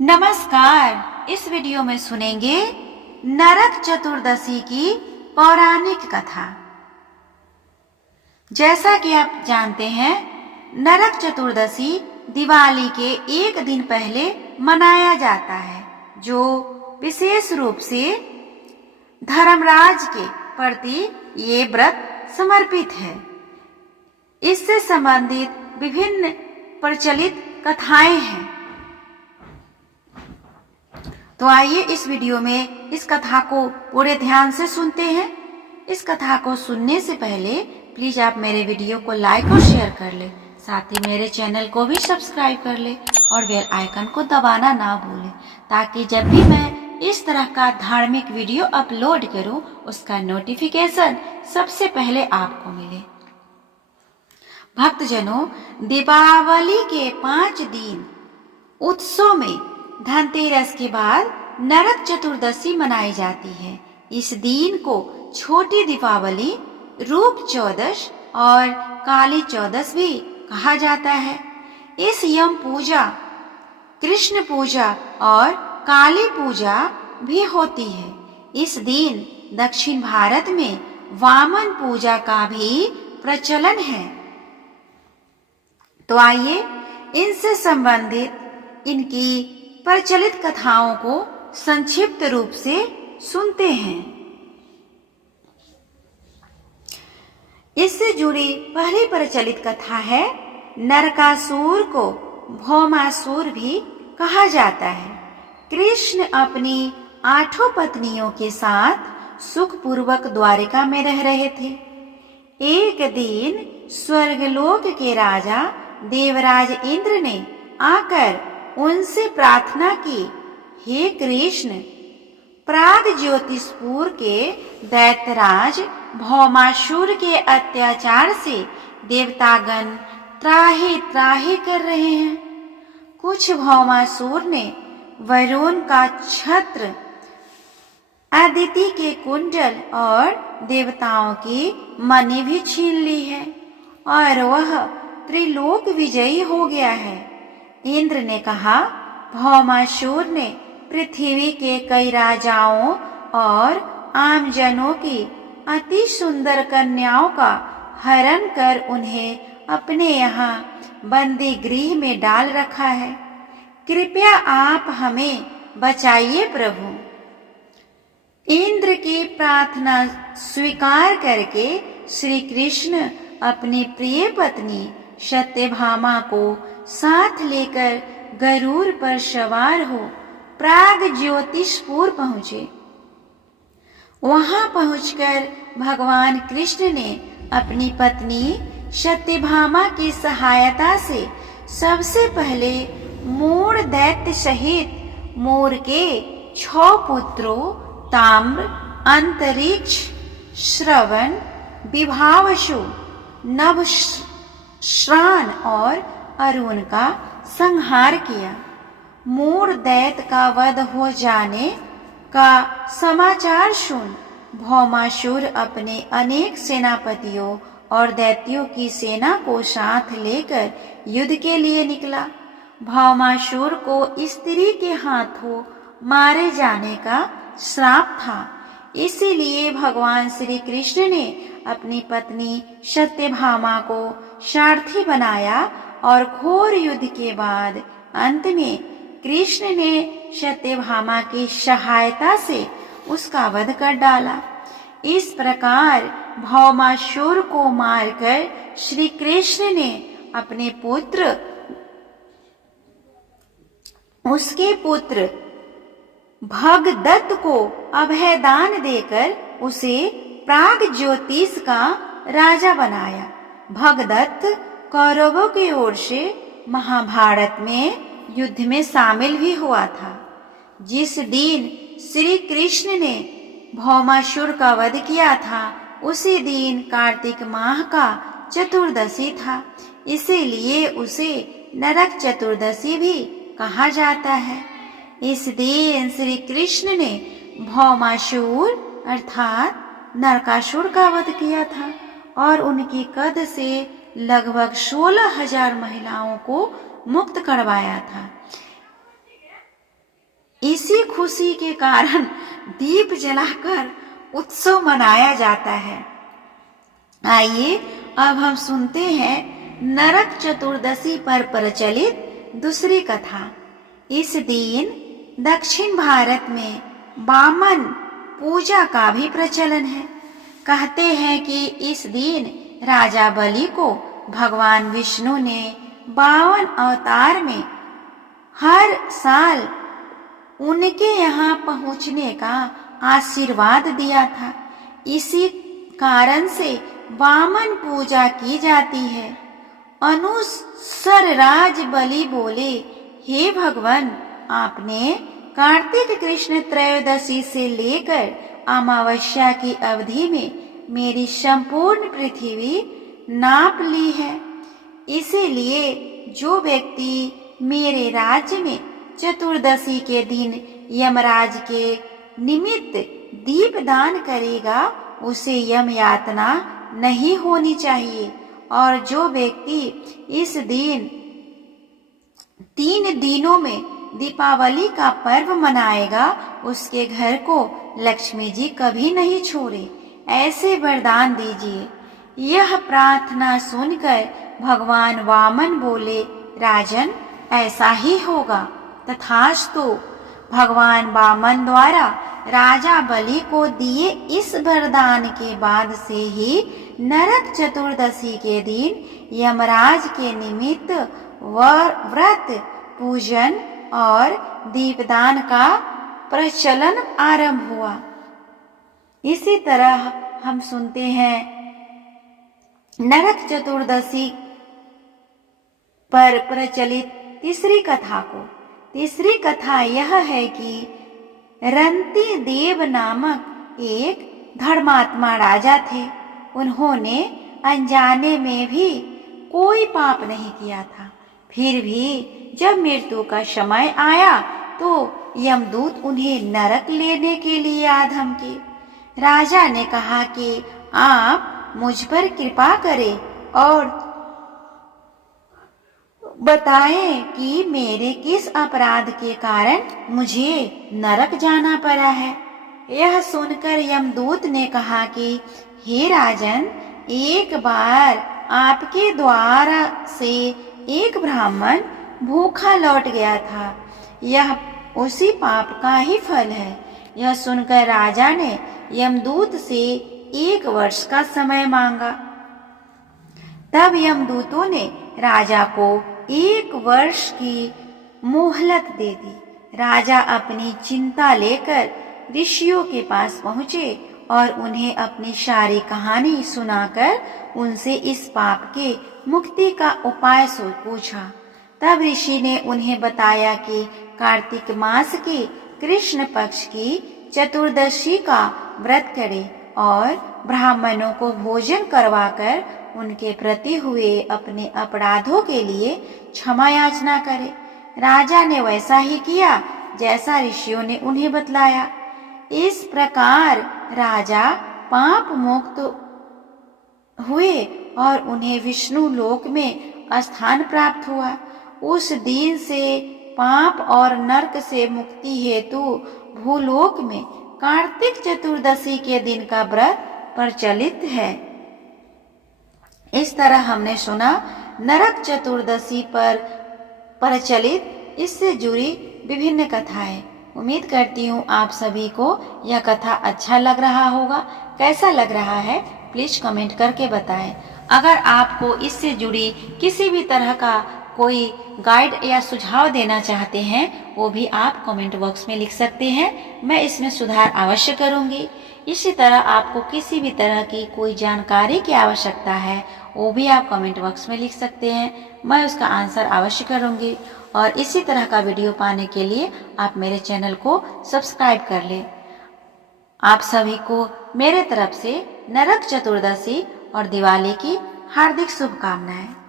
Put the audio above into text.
नमस्कार। इस वीडियो में सुनेंगे नरक चतुर्दशी की पौराणिक कथा। जैसा कि आप जानते हैं, नरक चतुर्दशी दिवाली के एक दिन पहले मनाया जाता है, जो विशेष रूप से धर्मराज के प्रति ये व्रत समर्पित है। इससे संबंधित विभिन्न प्रचलित कथाएं हैं। तो आइए इस वीडियो में इस कथा को पूरे ध्यान से सुनते हैं। इस कथा को सुनने से पहले प्लीज आप मेरे वीडियो को लाइक और शेयर कर ले, साथ ही मेरे चैनल को भी सब्सक्राइब कर ले और बेल आइकन को दबाना ना भूलें, ताकि जब भी मैं इस तरह का धार्मिक वीडियो अपलोड करूं, उसका नोटिफिकेशन सबसे पहले आपको मिले। भक्तजनों, दीपावली के 5 दिन उत्सव में धनतेरस के बाद नरक चतुर्दशी मनाई जाती है। इस दिन को छोटी दीपावली, रूप चौदश और काली चौदश भी कहा जाता है। इस यम पूजा, कृष्ण पूजा और काली पूजा भी होती है। इस दिन दक्षिण भारत में वामन पूजा का भी प्रचलन है। तो आइए इनसे संबंधित इनकी प्रचलित कथाओं को संक्षिप्त रूप से सुनते हैं। इससे जुड़ी पहली प्रचलित कथा है, नरकासुर को भौमासुर भी कहा जाता है। कृष्ण अपनी 8 पत्नियों के साथ सुखपूर्वक द्वारिका में रह रहे थे। एक दिन स्वर्गलोक के राजा देवराज इंद्र ने आकर उनसे प्रार्थना की, हे कृष्ण, प्राग ज्योतिषपुर के दैत्यराज भौमासुर के अत्याचार से देवतागण त्राहि त्राहि कर रहे हैं। कुछ भौमासुर ने वरुण का छत्र, अदिति के कुंडल और देवताओं की मणि भी छीन ली है और वह त्रिलोक विजयी हो गया है। इंद्र ने कहा, भौमासुर ने पृथ्वी के कई राजाओं और आमजनों की अति सुंदर कन्याओं का हरण कर उन्हें अपने यहाँ बंदी गृह में डाल रखा है। कृपया आप हमें बचाइए प्रभु। इंद्र की प्रार्थना स्वीकार करके श्री कृष्ण अपनी प्रिय पत्नी सत्यभामा को साथ लेकर गरुड़ पर सवार हो प्राग ज्योतिषपुर पहुंचे। वहां पहुंचकर भगवान कृष्ण ने अपनी पत्नी सत्यभामा की सहायता से सबसे पहले मूढ़ दैत्य सहित मोर के 6 पुत्रों ताम्र, अंतरिक्ष, श्रवण, विभावसु, नभश्रान और अरुण का संहार किया। मूढ़ दैत्य का वध हो जाने का समाचार सुन भौमासुर अपने अनेक सेनापतियों और दैत्यों की सेना को साथ लेकर युद्ध के लिए निकला। भौमासुर को स्त्री के हाथों मारे जाने का श्राप था, इसीलिए भगवान श्री कृष्ण ने अपनी पत्नी सत्यभामा को सारथी बनाया और घोर युद्ध के बाद अंत में कृष्ण ने सत्यभामा की सहायता से उसका वध कर डाला। इस प्रकार भौमासुर को मारकर श्री कृष्ण ने अपने पुत्र, उसके पुत्र भगदत्त को अभयदान देकर उसे प्राग ज्योतिष का राजा बनाया। भगदत्त कौरवों की ओर से महाभारत में युद्ध में शामिल भी हुआ था। जिस दिन श्री कृष्ण ने भौमासुर का वध किया था, उसी दिन कार्तिक माह का चतुर्दशी था, इसीलिए उसे नरक चतुर्दशी भी कहा जाता है। इस दिन श्री कृष्ण ने भौमासुर अर्थात नरकासुर का वध किया था और उनकी कद से लगभग 16,000 महिलाओं को मुक्त करवाया था। इसी खुशी के कारण दीप जलाकर उत्सव मनाया जाता है। आइए अब हम सुनते हैं नरक चतुर्दशी पर प्रचलित दूसरी कथा। इस दिन दक्षिण भारत में वामन पूजा का भी प्रचलन है। कहते हैं कि इस दिन राजा बलि को भगवान विष्णु ने 52 अवतार में हर साल उनके यहाँ पहुँचने का आशीर्वाद दिया था। इसी कारण से वामन पूजा की जाती है। अनुसर राज बलि बोले, हे भगवान, आपने कार्तिक कृष्ण त्रयोदशी से लेकर अमावस्या की अवधि में मेरी संपूर्ण पृथ्वी नाप ली है। इसीलिए जो व्यक्ति मेरे राज्य में चतुर्दशी के दिन यमराज के निमित्त दीप दान करेगा उसे यम यातना नहीं होनी चाहिए। और जो व्यक्ति इस दिन 3 दिनों में दीपावली का पर्व मनाएगा उसके घर को लक्ष्मी जी कभी नहीं छोड़े, ऐसे वरदान दीजिए। यह प्रार्थना सुनकर भगवान वामन बोले, राजन, ऐसा ही होगा। तथास्तु। भगवान वामन द्वारा राजा बलि को दिए इस वरदान के बाद से ही नरक चतुर्दशी के दिन यमराज के निमित्त व्रत, पूजन और दीपदान का प्रचलन आरंभ हुआ। इसी तरह हम सुनते हैं नरक चतुर्दशी पर प्रचलित तीसरी कथा को। तीसरी कथा यह है कि रंती देव नामक एक धर्मात्मा राजा थे। उन्होंने अनजाने में भी कोई पाप नहीं किया था। फिर भी जब मृत्यु का समय आया तो यमदूत उन्हें नरक लेने के लिए आ धमके। राजा ने कहा कि आप मुझ पर कृपा करें और बताएं कि मेरे किस अपराध के कारण मुझे नरक जाना पड़ा है। यह सुनकर यमदूत ने कहा कि हे राजन, एक बार आपके द्वारा से एक ब्राह्मण भूखा लौट गया था। यह उसी पाप का ही फल है। यह सुनकर राजा ने यमदूत से 1 वर्ष का समय मांगा। तब यमदूतों ने राजा को 1 वर्ष की मोहलत दे दी। राजा अपनी चिंता लेकर ऋषियों के पास पहुँचे और उन्हें अपनी सारी कहानी सुनाकर उनसे इस पाप के मुक्ति का उपाय पूछा। तब ऋषि ने उन्हें बताया कि कार्तिक मास के कृष्ण पक्ष की चतुर्दशी का व्रत करें और ब्राह्मणों को भोजन करवाकर उनके प्रति हुए अपने अपराधों के लिए क्षमा याचना करें। राजा ने वैसा ही किया जैसा ऋषियों ने उन्हें बतलाया। इस प्रकार राजा पाप मुक्त हुए और उन्हें विष्णु लोक में स्थान प्राप्त हुआ। उस दिन से पाप और नरक से मुक्ति हेतु भूलोक में कार्तिक चतुर्दशी के दिन का व्रत प्रचलित है। इस तरह हमने सुना नरक चतुर्दशी पर प्रचलित इससे जुड़ी विभिन्न कथाएं। उम्मीद करती हूँ आप सभी को यह कथा अच्छा लग रहा होगा। कैसा लग रहा है प्लीज कमेंट करके बताएं। अगर आपको इससे जुड़ी किसी भी तरह का कोई गाइड या सुझाव देना चाहते हैं वो भी आप कमेंट बॉक्स में लिख सकते हैं। मैं इसमें सुधार अवश्य करूंगी। इसी तरह आपको किसी भी तरह की कोई जानकारी की आवश्यकता है वो भी आप कमेंट बॉक्स में लिख सकते हैं। मैं उसका आंसर अवश्य करूंगी। और इसी तरह का वीडियो पाने के लिए आप मेरे चैनल को सब्सक्राइब कर लें। आप सभी को मेरे तरफ से नरक चतुर्दशी और दिवाली की हार्दिक शुभकामनाएं।